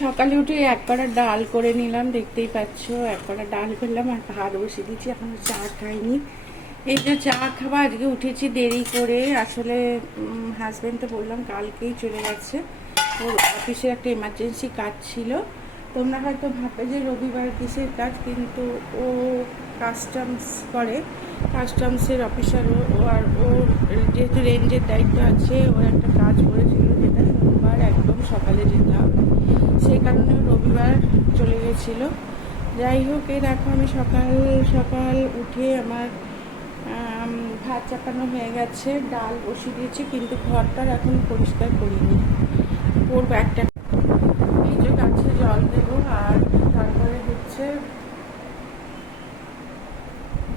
সকালে উঠে এক কড়া ডাল করে নিলাম, দেখতেই পাচ্ছ। এক কড়া ডাল করলাম আর ভাত বসিয়ে দিচ্ছি, এখনো চা খাইনি। এই যে চা খাওয়া, আজকে উঠেছি দেরি করে। আসলে হাজব্যান্ডকে বললাম কালকেই চলে গেছে, ওর অফিসে একটা এমার্জেন্সি কাজ ছিল। তোমরা হয়তো ভাববে যে রবিবার কিসের কাজ, কিন্তু ও কাস্টমস করে, কাস্টমসের অফিসার ও। আর ওর যেহেতু রেঞ্জের দায়িত্ব আছে, ওর একটা কাজ করেছিল যেটা সোমবার একদম সকালে যেতে হবে, সেই কারণে রবিবার চলে গেছিল। যাই হোক, এই দেখো আমি সকাল সকাল উঠে আমার ভাত চাপানো হয়ে গেছে, ডাল বসিয়ে দিয়েছি, কিন্তু ঘরটার এখন পরিষ্কার করিনি, করবো একটা। এই যে গাছে জল দেবো, আর তারপরে হচ্ছে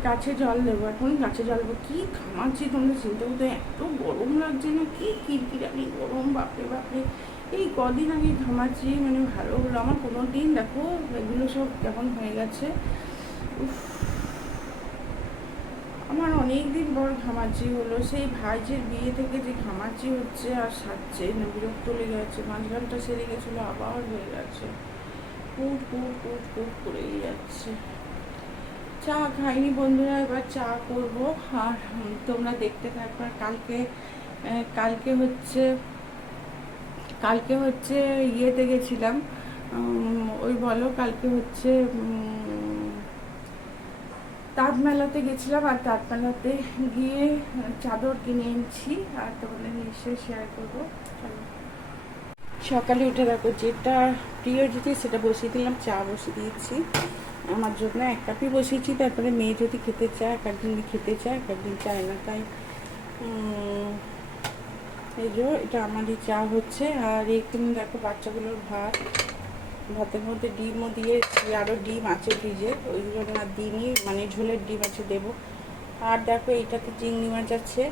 গাছে জল দেবো। এখন গাছে জল দেবো, কী ঘামাচ্ছি তোমরা চিন্তা করতে, এত গরম লাগছে না, কি কিরকিরানি গরম, বাপরে বাপরে। এই কদিন আগে ঘামাচ্ছি, মানে ভালো হলো আমার। কোনো দিন দেখো এগুলো সব কেমন হয়ে গেছে। আমার অনেক দিন পর ঘামাচি হলো, সেই ভাইজের বিয়ে থেকে যে ঘামাচি হচ্ছে আর সারছে না, বিরক্ত লেগে যাচ্ছে। মাঝখানটা সেরে গেছিলো, আবার হয়ে গেছে, কুট কুট কুট কুট করেই যাচ্ছে। চা খাইনি বন্ধুরা, এবার চা করবো। আর তোমরা দেখতে থাকবে। কালকে কালকে হচ্ছে কালকে হচ্ছে ইয়েতে গেছিলাম, ওই বলো, কালকে হচ্ছে তাঁতমেলাতে গেছিলাম। আর তাঁতমেলাতে গিয়ে চাদর কিনে এনেছি, আর তোমাদের নিশ্চয়ই শেয়ার করবো। সকালে উঠে দেখো, যেটা প্রিয় যদি সেটা বসিয়ে দিলাম, চা বসিয়ে দিয়েছি আমার জন্য, এক কাপই বসিয়েছি। তারপরে মেয়ে যদি খেতে চায়, এক একদিন খেতে চায়, এক একদিন চায় না, তাই এই যে এটা আমারই চা হচ্ছে। আর এখানে দেখো বাচ্চাগুলোর ভাত, ভাতের মধ্যে ডিমও দিয়েছি, আরও ডিম আছে ফ্রিজে, ওই জন্য আর ডিমই, মানে ঝোলের ডিম আছে, দেবো। আর দেখো এইটাতে চিংড়ি মাছ আছে,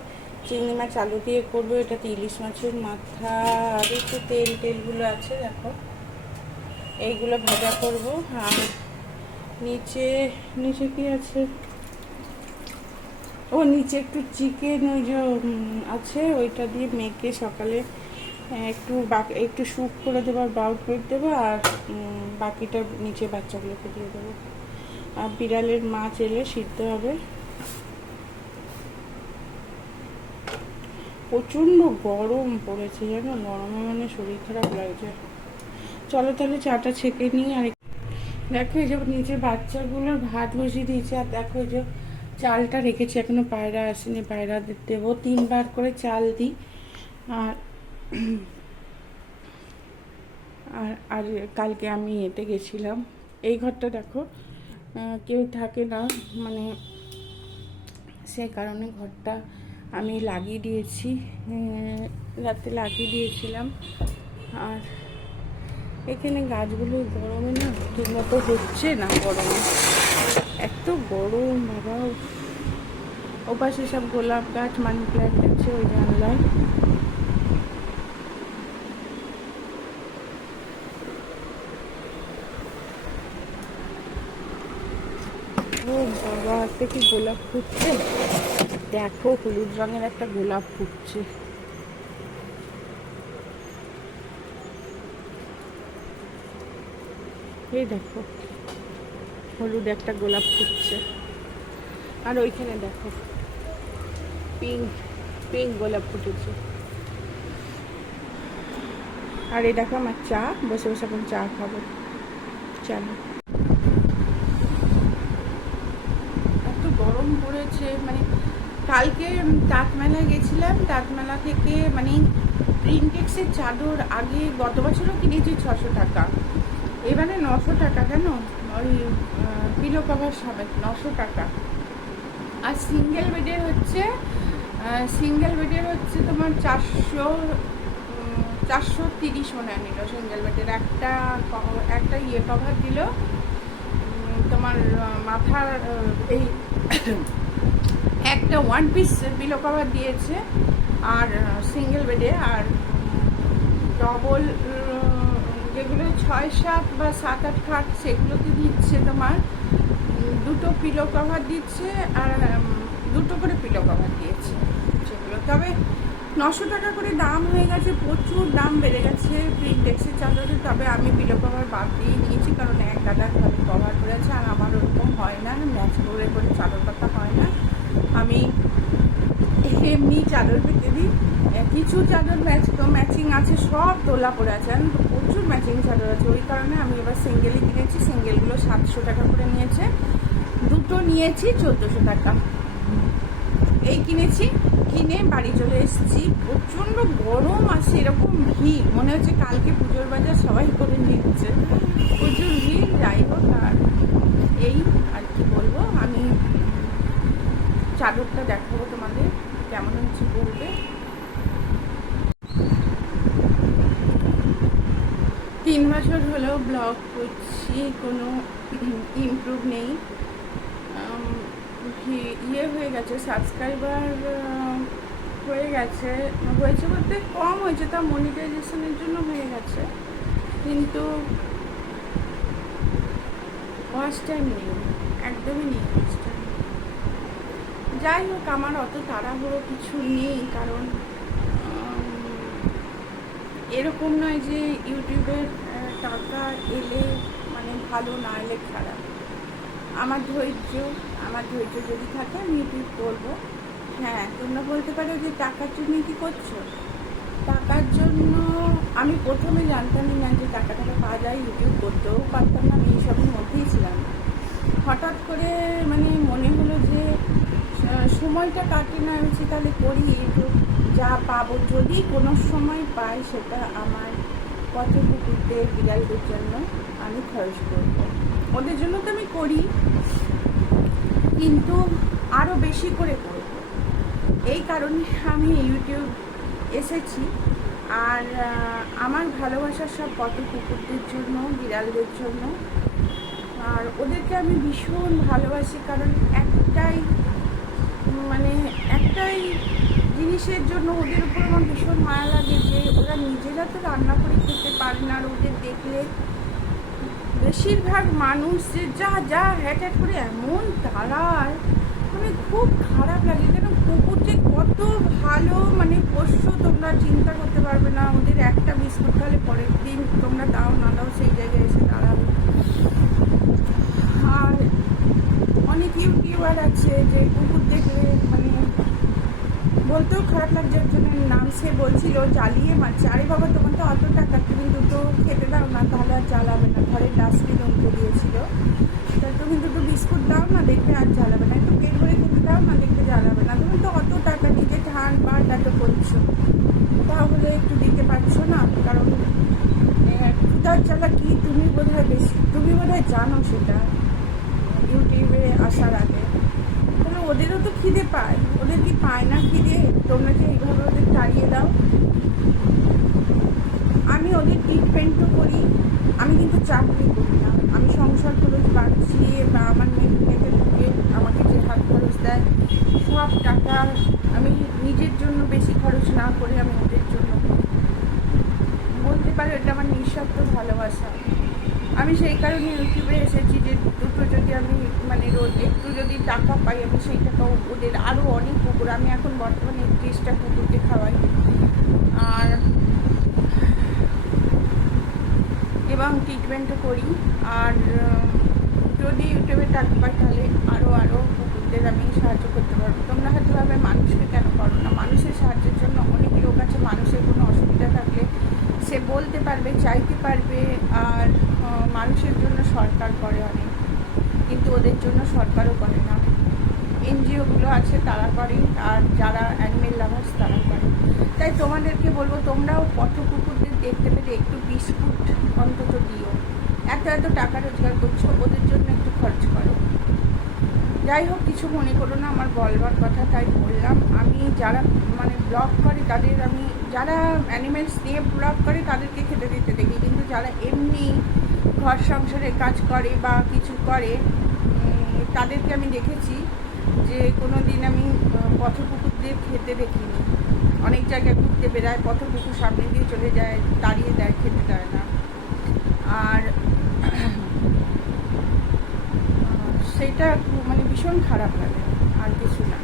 চিংড়ি মাছ আলু দিয়ে করবো। এটাতে ইলিশ মাছের মাথা, আর একটু তেলগুলো আছে দেখো, এইগুলো ভাজা করবো। আর নিচে নিচে কি আছে, ও নিচে একটু চিকেন, ওই যে আছে, ওইটা দিয়ে মেখে সকালে একটু স্যুপ করে দেবো, আর ব্রাউন করে দেবো, আর বাকিটা নিচে বাচ্চাগুলোকে দিয়ে দেবো। আর বিড়ালের মাছ এলে সিদ্ধ হবে। প্রচণ্ড গরম পড়েছে জানো, গরমে মানে শরীর খারাপ লাগছে। চলো তাহলে চাটা ছেঁকে নিই। আর দেখো এই যে নিচে বাচ্চাগুলোর ভাত বসিয়ে দিয়েছে, আর দেখো এই যে চালটা রেখেছি, এখনো পায়রা আসেনি, পায়রা দেবো। 3বার করে চাল দিই। আর আর আর কালকে আমি এতে গেছিলাম, এই ঘরটা দেখো কেউ থাকে না, মানে সেই কারণে ঘরটা আমি লাগিয়ে দিয়েছি, রাতে লাগিয়ে দিয়েছিলাম। আর এখানে গাছগুলো গরমে না ঠিক মতো হচ্ছে না, গরমে এত গরম বাবা। ওপাশে সব গোলাপ গাছ, মানি প্ল্যান্ট আছে ওই জানলায়। ও বাবা, একটা কি গোলাপ ফুটছে দেখো, হলুদ রঙের একটা গোলাপ ফুটছে। এই দেখো, হলুদ একটা গোলাপ ফুটছে। আর ওইখানে দেখো পিঙ্ক পিঙ্ক গোলাপ ফুটেছে। আর এই দেখো আমার চা, বসে বসে এখন চা খাবো। চলো, এত গরম পড়েছে, মানে কালকে তাঁতমেলায় গেছিলাম, তাঁতমেলা থেকে মানে প্রিন্টেক্সের চাদর আগে গত বছরও কিনেছি 600 টাকা, এবারে 900 টাকা। কেন? ওই পিলো কভার সমেত 900 টাকা। আর সিঙ্গেল বেডের হচ্ছে তোমার 430 মনে নিল। সিঙ্গেল বেডের একটা ইয়ে কভার দিল তোমার মাথার, এই একটা 1 পিস পিলো কভার দিয়েছে। আর সিঙ্গেল বেডে, আর ডবল যেগুলো 6-7 বা 7-8 খাট, সেগুলোতে দিচ্ছে তোমার 2টো পিলো কভার দিচ্ছে, আর 2টো করে পিলো কভার দিয়েছে সেগুলো। তবে 900 টাকা করে দাম হয়ে গেছে, প্রচুর দাম বেড়ে গেছে প্রিন্টেক্সের চাদরের। তবে আমি পিলো কভার বাদ দিয়ে নিয়েছি, কারণ এক গাদা ঘরে কভার করেছে, আর আমার ওরকম হয় না, ম্যাচ করে করে চাদর পাতা হয় না। আমি এমনি চাদর পেতে দিই। কিছু চাদর ম্যাচিং আছে, সব তোলা পড়ে আছে, আর প্রচুর ম্যাচিং চাদর আছে। ওই কারণে আমি এবার সিঙ্গেলই কিনেছি। সিঙ্গেলগুলো 700 টাকা করে নিয়েছে, দুটো নিয়েছি 1400 টাকা। এই কিনেছি, কিনে বাড়ি চলে এসেছি। প্রচণ্ড গরম আছে, এরকম ভিড়, মনে হচ্ছে কালকে পুজোর বাজার সবাই করে নিচ্ছে, প্রচুর ভিড়। যাই হোক, আর এই আর কি বলবো, আমি চাদরটা দেখাবো তোমাদের, কেমন হচ্ছে বলবে। 3 বছর হলেও ব্লগ করছি, কোনো ইমপ্রুভ নেই। ইয়ে হয়ে গেছে, সাবস্ক্রাইবার হয়েছে বলতে কম হয়েছে, তা মনিটাইজেশনের জন্য হয়ে গেছে, কিন্তু ওয়াচ টাইম নেই, একদমই নেই ওয়াচ টাইম। যাই হোক, আমার অত তাড়াহুড়ো কিছু নেই, কারণ এরকম নয় যে ইউটিউবের টাকা এলে মানে ভালো, না এলে খারাপ। আমার ধৈর্য যদি থাকে আমি ইউটিউব করবো। হ্যাঁ, তোমরা বলতে পারো যে টাকার জন্য কী করছো। টাকার জন্য আমি প্রথমে জানতামই না যে টাকা পাওয়া যায়, ইউটিউব করতেও পারতাম না, আমি এইসবের মধ্যেই ছিলাম। হঠাৎ করে মানে মনে হলো যে সময়টা কাটে না, হচ্ছে তাহলে করি ইউটিউব, যা পাবো যদি কোনো সময় পাই সেটা আমার পথকুকুরদের, বিড়ালদের জন্য আমি খরচ করবো। ওদের জন্য তো আমি করি, কিন্তু আরও বেশি করে করব। এই কারণে আমি ইউটিউব এসেছি। আর আমার ভালোবাসার সব পথকুকুরদের জন্য, বিড়ালদের জন্য। আর ওদেরকে আমি ভীষণ ভালোবাসি, কারণ একটাই জিনিসের জন্য ওদের উপর আমার ভীষণ মায়া লাগে, যে ওরা নিজেরা তো রান্না করে খেতে পারে না, আর ওদের দেখলে বেশিরভাগ মানুষ যে যা হ্যাট করে এমন তারার, মানে খুব খারাপ লাগে। কেন কুকুর যে কত ভালো মানে পোষ্য, তোমরা চিন্তা করতে পারবে না। ওদের একটা বিস্কুট খালে পরের দিন তোমরা দাও না দাও সেই জায়গায় এসে দাঁড়াবে। আর অনেক ইউটিউবার আছে যে কুকুর দেখলে মানে বলতেও খারাপ লাগছে, একজনের নাম সে বলছিল জ্বালিয়ে মারছে। আরে বাবা, তোমার তো অত টাকা, তুমি দুটো খেতে দাও না, তাহলে আর জ্বালাবে না। ঘরের ডাস্টবিন উল্টে দিয়েছিল, তা তুমি দুটো বিস্কুট দাও না, দেখবে আর জ্বালাবে না। একটু পেট ভরে খেতে দাও না, দেখবে জ্বালাবে না। তুমি তো অত টাকা নিজে ঠান বাট এত করছো, তাহলে একটু দিতে পারছো না। কারণ ক্ষুধার জ্বালা কি তুমি বোধহয় জানো সেটা, ইউটিউবে আসার আগে। তাহলে ওদেরও তো খিদে পায়, ওদের কি পায় না খিদে? তোমরা যে এইভাবে ওদের তাড়িয়ে দাও। আমি ওদের ট্রিটমেন্টও করি, আমি কিন্তু চাকরি করি না। আমি সংসার খরচ বাঁচিয়ে বা আমার মেয়েকে ঢুকে আমাকে যে হাত খরচ দেয়, সব টাকা আমি নিজের জন্য বেশি খরচ না করে আমি ওদের জন্য বলতে পারো এটা আমার নিঃস্বার্থ ভালোবাসা। আমি সেই কারণে ইউটিউবে এসেছি, যে দুটো যদি আমি মানে রোজ একটু যদি টাকা পাই, আমি সেই টাকা ওদের আরও অনেক কুকুর, আমি এখন বর্তমানে 30টা কুকুরকে খাওয়াই, আর এবং ট্রিটমেন্টও করি। আর যদি ইউটিউবে টাকা পাই, তাহলে আরও কুকুরদের আমি সাহায্য করতে পারবো। তোমরা হয়তো ভাবে মানুষকে কেন করো না, মানুষের সাহায্যের জন্য অনেক লোক আছে। মানুষের কোনো অসুবিধা থাকলে সে বলতে পারবে, চাইতে পারবে। আর মানুষের জন্য সরকার করে অনেক, কিন্তু ওদের জন্য সরকারও করে না। এনজিওগুলো আছে তারা করে, আর যারা অ্যানিমেল লাভার্স তারা করে। তাই তোমাদেরকে বলবো, তোমরাও পথকুকুরদের দেখতে পেলে একটু বিস্কুট অন্তত দিও। এত টাকা রোজগার করছো, ওদের জন্য একটু খরচ করো। যাই হোক, কিছু মনে করো না, আমার বলবার কথা তাই বললাম। আমি যারা মানে ব্লগ করে তাদের, আমি যারা অ্যানিমেলস নিয়ে ব্লগ করে তাদেরকে খেতে দিতে দেখি, কিন্তু যারা এমনি ঘর সংসারে কাজ করে বা কিছু করে তাদেরকে আমি দেখেছি যে কোনো দিন আমি পথকুকুরদের খেতে দেখিনি। অনেক জায়গায় ঘুরতে বেড়ায়, পথকুকুর সামনে দিয়ে চলে যায়, দাঁড়িয়ে দেয়, খেতে দেয় না। আর সেটা মানে ভীষণ খারাপ লাগে, আর কিছু না।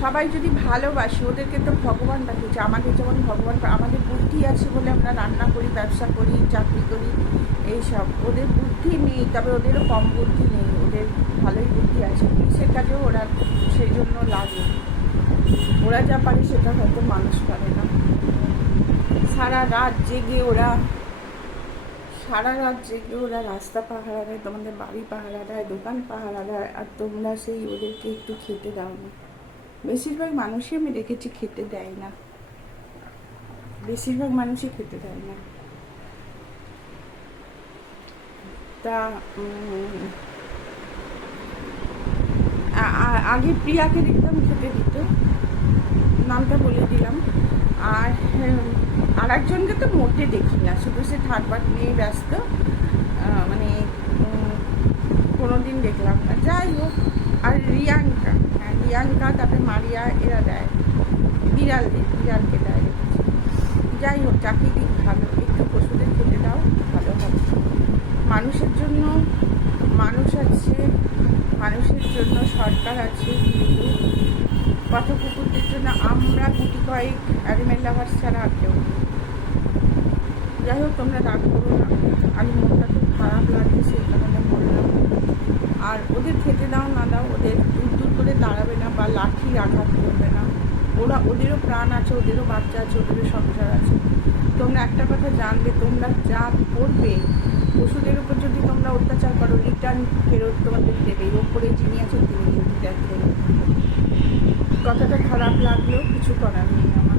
সবাই যদি ভালোবাসি, ওদেরকে তো ভগবান পাঠিয়েছে। আমাদের যেমন ভগবান, আমাদের বুদ্ধি আছে বলে আমরা রান্না করি, ব্যবসা করি, চাকরি করি, এইসব। ওদের বুদ্ধি নেই, তবে ওদেরও কম বুদ্ধি নেই, ওদের ভালোই বুদ্ধি আছে। পুলিশের কাজেও ওরা সেই জন্য লাগে। ওরা যা পারে সেটা হয়তো মানুষ পারে না। সারা রাত জেগে ওরা রাস্তা পাহারা দেয়, তোমাদের বাড়ি পাহারা দেয়, দোকান পাহারা দেয়, আর তোমরা সেই ওদেরকে একটু খেতে দাও না। বেশিরভাগ মানুষই আমি দেখেছি খেতে দেয় না, বেশিরভাগ মানুষই খেতে দেয় না। তা আগে প্রিয়াকে দেখতাম খেতে দিত, নামটা বলে দিলাম। আর একজনকে তো মোটে দেখি না, শুধু সে ঠাটবাট নিয়ে ব্যস্ত, মানে কোনোদিন দেখলাম না। যাই হোক, আর রিয়াঙ্কা তারপরে মারিয়া এরা দেয়, বিড়ালকে দেয়। যাই হোক, চাকরি দিক ভালো, একটু পশুদের খেতে দাও, ভালো হবে। মানুষের জন্য মানুষ আছে, মানুষের জন্য সরকার আছে, কিন্তু কত কুকুরদের জন্য আমরা গুটি কয়েক অ্যানিমেল লাভার্স ছাড়া আর কেউ নেই। যাই হোক, তোমরা রাগ করো না, আমি মনটা খুব খারাপ লাগে, সেই কারণে বললাম। আর ওদের খেতে দাও না দাও, ওদের দূর করে দাঁড়াবে না বা লাঠির আঘাত করবে না। ওদেরও প্রাণ আছে, ওদেরও বাচ্চা আছে, ওদেরও সংসার আছে। তোমরা একটা কথা জানবে, তোমরা যা করবে পশুদের উপর যদি তোমরা অত্যাচার করো, রিটার্ন ফেরত তোমাদের দেবে। ওপরে যিনি আছেন তিনি কিন্তু দেখবেন। কথাটা খারাপ লাগলেও কিছু করার নেই আমার।